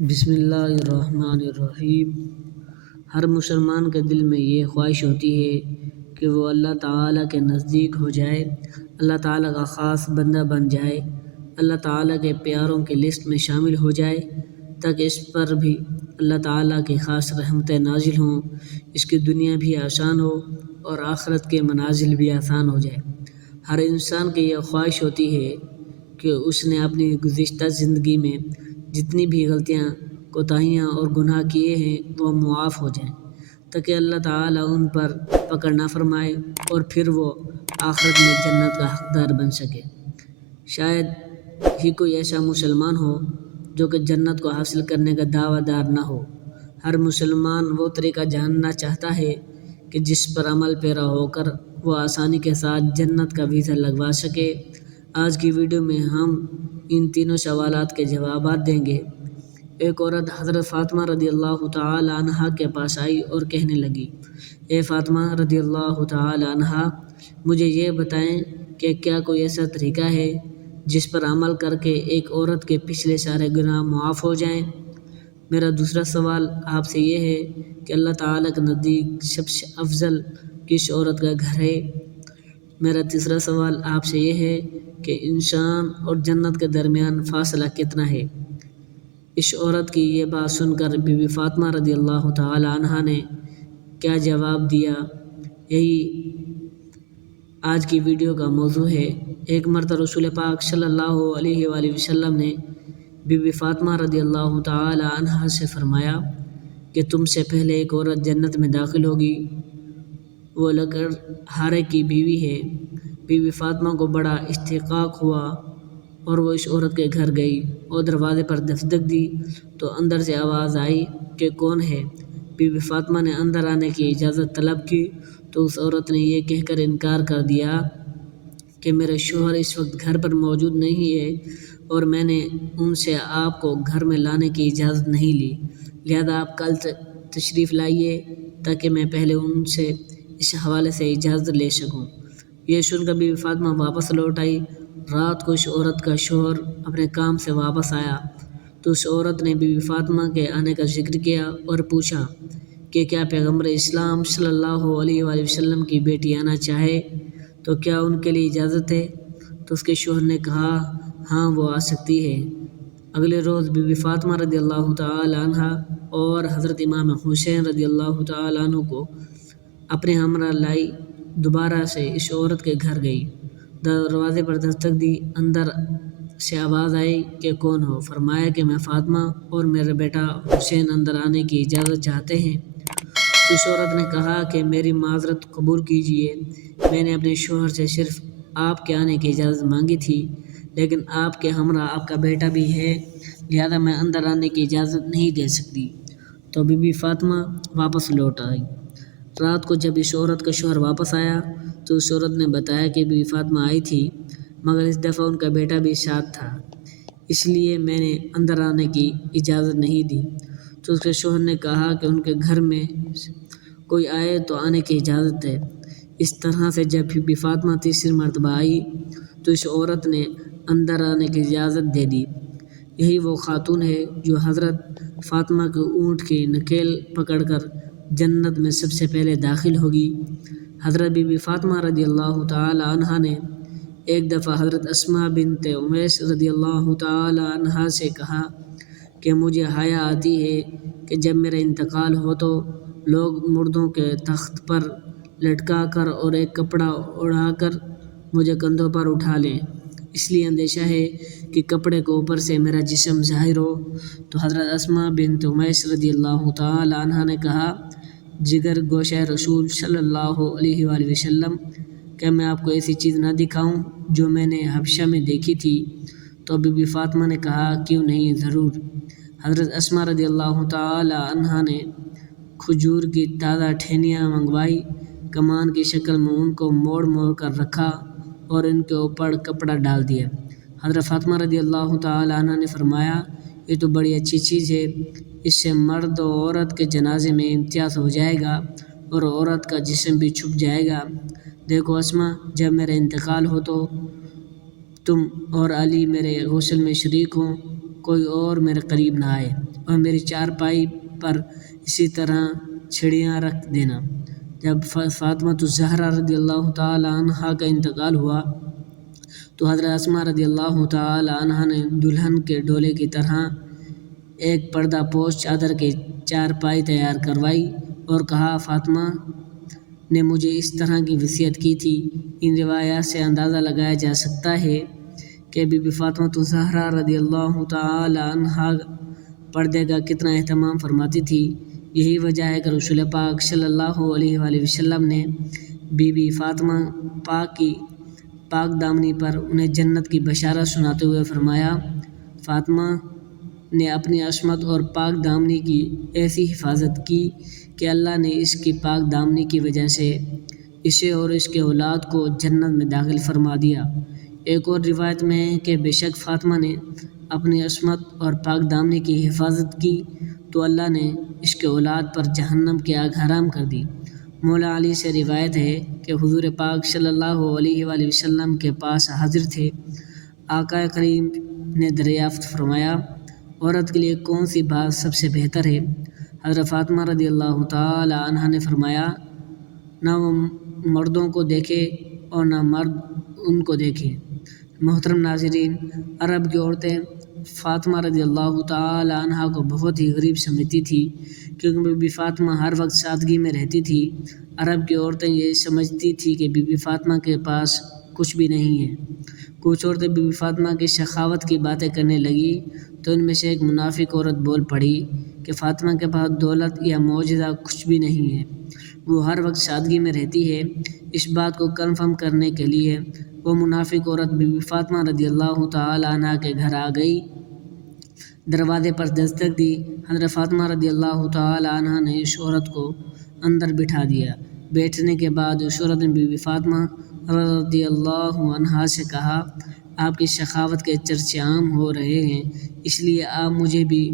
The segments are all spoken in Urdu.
بسم اللہ الرحمن الرحیم۔ ہر مسلمان کے دل میں یہ خواہش ہوتی ہے کہ وہ اللہ تعالیٰ کے نزدیک ہو جائے، اللہ تعالیٰ کا خاص بندہ بن جائے، اللہ تعالیٰ کے پیاروں کی لسٹ میں شامل ہو جائے تاکہ اس پر بھی اللہ تعالیٰ کی خاص رحمتیں نازل ہوں، اس کی دنیا بھی آسان ہو اور آخرت کے منازل بھی آسان ہو جائے۔ ہر انسان کی یہ خواہش ہوتی ہے کہ اس نے اپنی گزشتہ زندگی میں جتنی بھی غلطیاں، کوتاہیاں اور گناہ کیے ہیں وہ معاف ہو جائیں تاکہ اللہ تعالیٰ ان پر پکڑ نہ فرمائے اور پھر وہ آخرت میں جنت کا حقدار بن سکے۔ شاید ہی کوئی ایسا مسلمان ہو جو کہ جنت کو حاصل کرنے کا دعویٰ دار نہ ہو۔ ہر مسلمان وہ طریقہ جاننا چاہتا ہے کہ جس پر عمل پیرا ہو کر وہ آسانی کے ساتھ جنت کا ویزا لگوا سکے۔ آج کی ویڈیو میں ہم ان تینوں سوالات کے جوابات دیں گے۔ ایک عورت حضرت فاطمہ رضی اللہ تعالی عنہا کے پاس آئی اور کہنے لگی، اے فاطمہ رضی اللہ تعالی عنہا، مجھے یہ بتائیں کہ کیا کوئی ایسا طریقہ ہے جس پر عمل کر کے ایک عورت کے پچھلے سارے گناہ معاف ہو جائیں؟ میرا دوسرا سوال آپ سے یہ ہے کہ اللہ تعالیٰ کے نزدیک سب سے افضل کس عورت کا گھر ہے؟ میرا تیسرا سوال آپ سے یہ ہے کہ انسان اور جنت کے درمیان فاصلہ کتنا ہے؟ اس عورت کی یہ بات سن کر بی بی فاطمہ رضی اللہ تعالی عنہا نے کیا جواب دیا، یہی آج کی ویڈیو کا موضوع ہے۔ ایک مرتبہ رسول پاک صلی اللہ علیہ وآلہ وسلم نے بی بی فاطمہ رضی اللہ تعالی عنہا سے فرمایا کہ تم سے پہلے ایک عورت جنت میں داخل ہوگی، وہ لکڑ ہارے کی بیوی ہے۔ بی بی فاطمہ کو بڑا اشتیاق ہوا اور وہ اس عورت کے گھر گئی اور دروازے پر دستک دی تو اندر سے آواز آئی کہ کون ہے؟ بی بی فاطمہ نے اندر آنے کی اجازت طلب کی تو اس عورت نے یہ کہہ کر انکار کر دیا کہ میرے شوہر اس وقت گھر پر موجود نہیں ہے اور میں نے ان سے آپ کو گھر میں لانے کی اجازت نہیں لی، لہذا آپ کل تشریف لائیے تاکہ میں پہلے ان سے اس حوالے سے اجازت لے سکوں۔ یہ سن کر بی بی فاطمہ واپس لوٹ آئی۔ رات کو اس عورت کا شوہر اپنے کام سے واپس آیا تو اس عورت نے بی بی فاطمہ کے آنے کا ذکر کیا اور پوچھا کہ کیا پیغمبر اسلام صلی اللہ علیہ وآلہ وسلم کی بیٹی آنا چاہے تو کیا ان کے لیے اجازت ہے؟ تو اس کے شوہر نے کہا ہاں وہ آ سکتی ہے۔ اگلے روز بی بی فاطمہ رضی اللہ تعالی عنہ اور حضرت امام حسین رضی اللہ تعالی عنہ کو اپنے ہمراہ لائی، دوبارہ سے اس عورت کے گھر گئی، دروازے پر دستک دی، اندر سے آواز آئی کہ کون ہو؟ فرمایا کہ میں فاطمہ اور میرا بیٹا حسین اندر آنے کی اجازت چاہتے ہیں۔ تو اس عورت نے کہا کہ میری معذرت قبول کیجیے، میں نے اپنے شوہر سے صرف آپ کے آنے کی اجازت مانگی تھی، لیکن آپ کے ہمراہ آپ کا بیٹا بھی ہے، لہذا میں اندر آنے کی اجازت نہیں دے سکتی۔ تو بی بی فاطمہ واپس لوٹ آئی۔ رات کو جب اس عورت کا شوہر واپس آیا تو اس عورت نے بتایا کہ بی بی فاطمہ آئی تھی مگر اس دفعہ ان کا بیٹا بھی ساتھ تھا، اس لیے میں نے اندر آنے کی اجازت نہیں دی۔ تو اس کے شوہر نے کہا کہ ان کے گھر میں کوئی آئے تو آنے کی اجازت ہے۔ اس طرح سے جب بی بی فاطمہ تیسری مرتبہ آئی تو اس عورت نے اندر آنے کی اجازت دے دی۔ یہی وہ خاتون ہے جو حضرت فاطمہ کے اونٹ کی نکیل پکڑ کر جنت میں سب سے پہلے داخل ہوگی۔ حضرت بی بی فاطمہ رضی اللہ تعالی عنہا نے ایک دفعہ حضرت اسماء بنت امیس رضی اللہ تعالی عنہا سے کہا کہ مجھے حیا آتی ہے کہ جب میرا انتقال ہو تو لوگ مردوں کے تخت پر لٹکا کر اور ایک کپڑا اڑا کر مجھے کندھوں پر اٹھا لیں، اس لیے اندیشہ ہے کہ کپڑے کے اوپر سے میرا جسم ظاہر ہو۔ تو حضرت اسماء بنت امیس رضی اللہ تعالی عنہا نے کہا، جگر گوشہ رسول صلی اللہ علیہ وآلہ وسلم، کیا میں آپ کو ایسی چیز نہ دکھاؤں جو میں نے حبشہ میں دیکھی تھی؟ تو بی بی فاطمہ نے کہا کیوں نہیں، ضرور۔ حضرت اسماء رضی اللہ تعالی عنہا نے کھجور کی تازہ ٹہنیاں منگوائی، کمان کی شکل میں ان کو موڑ موڑ کر رکھا اور ان کے اوپر کپڑا ڈال دیا۔ حضرت فاطمہ رضی اللہ تعالی عنہا نے فرمایا یہ تو بڑی اچھی چیز ہے، اس سے مرد و عورت کے جنازے میں امتیاز ہو جائے گا اور عورت کا جسم بھی چھپ جائے گا۔ دیکھو اسماء، جب میرا انتقال ہو تو تم اور علی میرے غسل میں شریک ہوں، کوئی اور میرے قریب نہ آئے اور میری چارپائی پر اسی طرح چھڑیاں رکھ دینا۔ جب فاطمہ الزہرا رضی اللہ تعالی عنہا کا انتقال ہوا تو حضرت اسماء رضی اللہ تعالی عنہا نے دلہن کے ڈولے کی طرح ایک پردہ پوش چادر کی چارپائی تیار کروائی اور کہا، فاطمہ نے مجھے اس طرح کی وصیت کی تھی۔ ان روایات سے اندازہ لگایا جا سکتا ہے کہ بی بی فاطمہ الزہرا رضی اللہ تعالی عنہا پردے کا کتنا اہتمام فرماتی تھی۔ یہی وجہ ہے کہ رسول پاک صلی اللہ علیہ وآلہ وسلم نے بی بی فاطمہ پاک کی پاک دامنی پر انہیں جنت کی بشارت سناتے ہوئے فرمایا، فاطمہ نے اپنی عصمت اور پاک دامنی کی ایسی حفاظت کی کہ اللہ نے اس کی پاک دامنی کی وجہ سے اسے اور اس کے اولاد کو جنت میں داخل فرما دیا۔ ایک اور روایت میں ہے کہ بے شک فاطمہ نے اپنی عصمت اور پاک دامنی کی حفاظت کی تو اللہ نے اس کے اولاد پر جہنم کی آگ حرام کر دی۔ مولا علی سے روایت ہے کہ حضور پاک صلی اللہ علیہ وآلہ وسلم کے پاس حاضر تھے۔ آقا کریم نے دریافت فرمایا، عورت کے لیے کون سی بات سب سے بہتر ہے؟ حضرت فاطمہ رضی اللہ تعالی عنہا نے فرمایا، نہ وہ مردوں کو دیکھے اور نہ مرد ان کو دیکھے۔ محترم ناظرین، عرب کی عورتیں فاطمہ رضی اللہ تعالی عنہا کو بہت ہی غریب سمجھتی تھی کیونکہ بی بی فاطمہ ہر وقت سادگی میں رہتی تھی۔ عرب کی عورتیں یہ سمجھتی تھی کہ بی بی فاطمہ کے پاس کچھ بھی نہیں ہے۔ کچھ عورتیں بی بی فاطمہ کی سخاوت کی باتیں کرنے لگی تو ان میں سے ایک منافق عورت بول پڑی کہ فاطمہ کے پاس دولت یا معجزہ کچھ بھی نہیں ہے، وہ ہر وقت سادگی میں رہتی ہے۔ اس بات کو کنفرم کرنے کے لیے وہ منافق عورت بی بی فاطمہ رضی اللہ تعالی عنہا کے گھر آ گئی، دروازے پر دستک دی۔ حضرت فاطمہ رضی اللہ تعالی عنہا نے اس عورت کو اندر بٹھا دیا۔ بیٹھنے کے بعد اس عورت نے بی بی فاطمہ رضی اللہ عنہا سے کہا، آپ کی سخاوت کے چرچے عام ہو رہے ہیں، اس لیے آپ مجھے بھی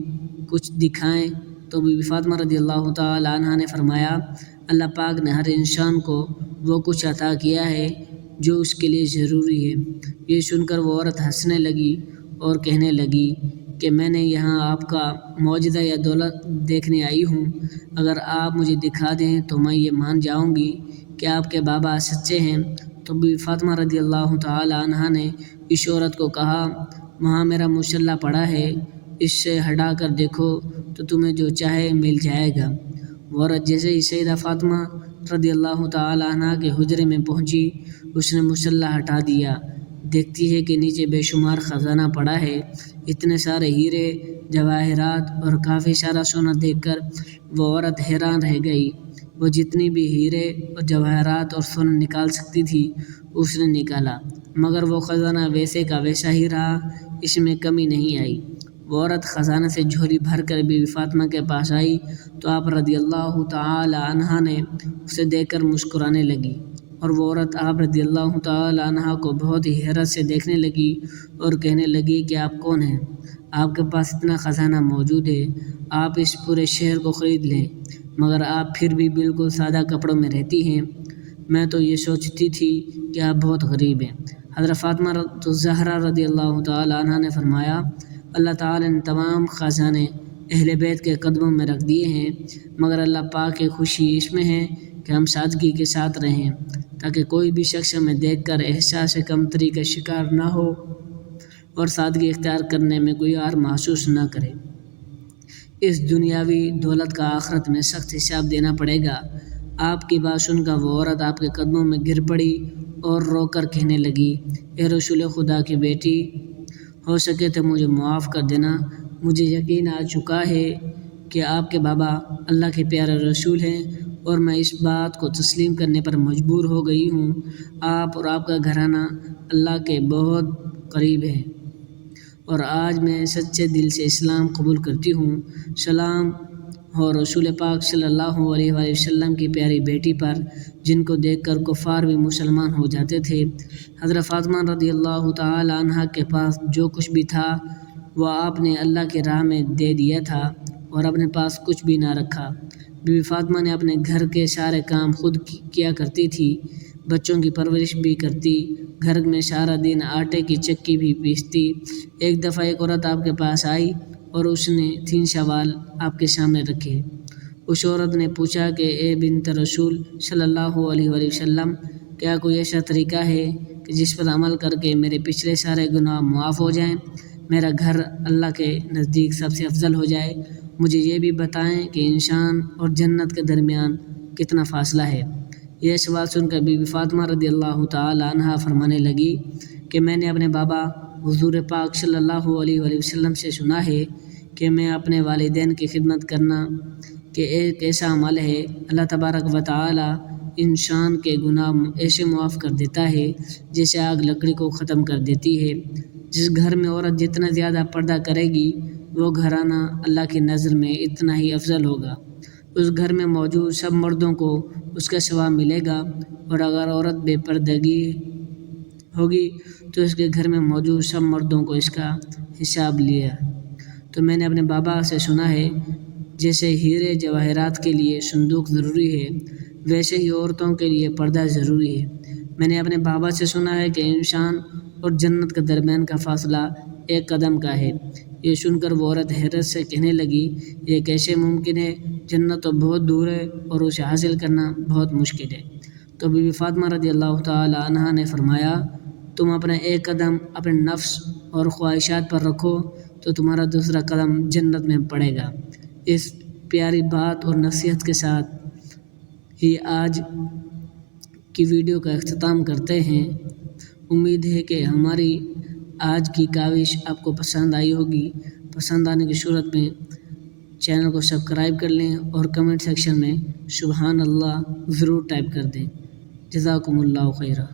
کچھ دکھائیں۔ تو بی بی فاطمہ رضی اللہ تعالی عنہا نے فرمایا، اللہ پاک نے ہر انسان کو وہ کچھ عطا کیا ہے جو اس کے لیے ضروری ہے۔ یہ سن کر وہ عورت ہنسنے لگی اور کہنے لگی کہ میں نے یہاں آپ کا معجزہ یا دولت دیکھنے آئی ہوں، اگر آپ مجھے دکھا دیں تو میں یہ مان جاؤں گی کہ آپ کے بابا سچے ہیں۔ تو بی بی فاطمہ رضی اللہ تعالی عنہا نے اس عورت کو کہا، وہاں میرا مصلی پڑا ہے، اس سے ہٹا کر دیکھو تو تمہیں جو چاہے مل جائے گا۔ وہ عورت جیسے ہی سیدہ فاطمہ رضی اللہ تعالی عنہا کے حجرے میں پہنچی، اس نے مصلی ہٹا دیا، دیکھتی ہے کہ نیچے بے شمار خزانہ پڑا ہے۔ اتنے سارے ہیرے جواہرات اور کافی سارا سونا دیکھ کر وہ عورت حیران رہ گئی۔ وہ جتنی بھی ہیرے اور جواہرات اور سونا نکال سکتی تھی اس نے نکالا، مگر وہ خزانہ ویسے کا ویسا ہی رہا، اس میں کمی نہیں آئی۔ وہ عورت خزانے سے جھولی بھر کر بی بی فاطمہ کے پاس آئی تو آپ رضی اللہ تعالی عنہا نے اسے دیکھ کر مسکرانے لگی، اور وہ عورت آپ رضی اللہ تعالی عنہا کو بہت ہی حیرت سے دیکھنے لگی اور کہنے لگی کہ آپ کون ہیں؟ آپ کے پاس اتنا خزانہ موجود ہے، آپ اس پورے شہر کو خرید لیں، مگر آپ پھر بھی بالکل سادہ کپڑوں میں رہتی ہیں، میں تو یہ سوچتی تھی کہ آپ بہت غریب ہیں۔ حضرت فاطمہ الزہرا رضی اللہ تعالی عنہا نے فرمایا، اللہ تعالی نے تمام خزانے اہل بیت کے قدموں میں رکھ دیے ہیں، مگر اللہ پاک کی خوشی اس میں ہے کہ ہم سادگی کے ساتھ رہیں تاکہ کوئی بھی شخص ہمیں دیکھ کر احساس کمتری کا شکار نہ ہو اور سادگی اختیار کرنے میں کوئی عار محسوس نہ کرے۔ اس دنیاوی دولت کا آخرت میں سخت حساب دینا پڑے گا۔ آپ کی بات سن کر وہ عورت آپ کے قدموں میں گر پڑی اور رو کر کہنے لگی، اے رسول خدا کی بیٹی، ہو سکے تو مجھے معاف کر دینا، مجھے یقین آ چکا ہے کہ آپ کے بابا اللہ کے پیارے رسول ہیں اور میں اس بات کو تسلیم کرنے پر مجبور ہو گئی ہوں۔ آپ اور آپ کا گھرانہ اللہ کے بہت قریب ہے اور آج میں سچے دل سے اسلام قبول کرتی ہوں۔ سلام ہو رسول پاک صلی اللہ علیہ وآلہ وسلم کی پیاری بیٹی پر، جن کو دیکھ کر کفار بھی مسلمان ہو جاتے تھے۔ حضرت فاطمہ رضی اللہ تعالی عنہا کے پاس جو کچھ بھی تھا وہ آپ نے اللہ کی راہ میں دے دیا تھا اور اپنے پاس کچھ بھی نہ رکھا۔ بی بی فاطمہ نے اپنے گھر کے سارے کام خود کیا کرتی تھی، بچوں کی پرورش بھی کرتی، گھر میں سارا دن آٹے کی چکی بھی پیستی۔ ایک دفعہ ایک عورت آپ کے پاس آئی اور اس نے 3 سوال آپ کے سامنے رکھے۔ اس عورت نے پوچھا کہ اے بنت رسول صلی اللہ علیہ وآلہ وسلم، کیا کوئی ایسا طریقہ ہے کہ جس پر عمل کر کے میرے پچھلے سارے گناہ معاف ہو جائیں، میرا گھر اللہ کے نزدیک سب سے افضل ہو جائے؟ مجھے یہ بھی بتائیں کہ انسان اور جنت کے درمیان کتنا فاصلہ ہے؟ یہ سوال سن کر بی بی فاطمہ رضی اللہ تعالی عنہا فرمانے لگی کہ میں نے اپنے بابا حضور پاک صلی اللہ علیہ وآلہ وسلم سے سنا ہے کہ میں اپنے والدین کی خدمت کرنا کہ ایک ایسا عمل ہے اللہ تبارک و تعالی انسان کے گناہ ایسے معاف کر دیتا ہے جیسے آگ لکڑی کو ختم کر دیتی ہے۔ جس گھر میں عورت جتنا زیادہ پردہ کرے گی وہ گھرانہ اللہ کی نظر میں اتنا ہی افضل ہوگا۔ اس گھر میں موجود سب مردوں کو اس کا ثواب ملے گا، اور اگر عورت بے پردگی ہوگی تو اس کے گھر میں موجود سب مردوں کو اس کا حساب لیا۔ تو میں نے اپنے بابا سے سنا ہے جیسے ہیرے جواہرات کے لیے صندوق ضروری ہے، ویسے ہی عورتوں کے لیے پردہ ضروری ہے۔ میں نے اپنے بابا سے سنا ہے کہ انسان اور جنت کے درمیان کا فاصلہ 1 قدم کا ہے۔ یہ سن کر وہ عورت حیرت سے کہنے لگی، یہ کیسے ممکن ہے؟ جنت تو بہت دور ہے اور اسے حاصل کرنا بہت مشکل ہے۔ تو بی بی فاطمہ رضی اللہ تعالی عنہا نے فرمایا، تم اپنا 1 قدم اپنے نفس اور خواہشات پر رکھو تو تمہارا دوسرا قدم جنت میں پڑے گا۔ اس پیاری بات اور نصیحت کے ساتھ ہی آج کی ویڈیو کا اختتام کرتے ہیں۔ امید ہے کہ ہماری آج کی کاوش آپ کو پسند آئی ہوگی۔ پسند آنے کی صورت میں چینل کو سبسکرائب کر لیں اور کمنٹ سیکشن میں سبحان اللہ ضرور ٹائپ کر دیں۔ جزاکم اللہ خیرہ۔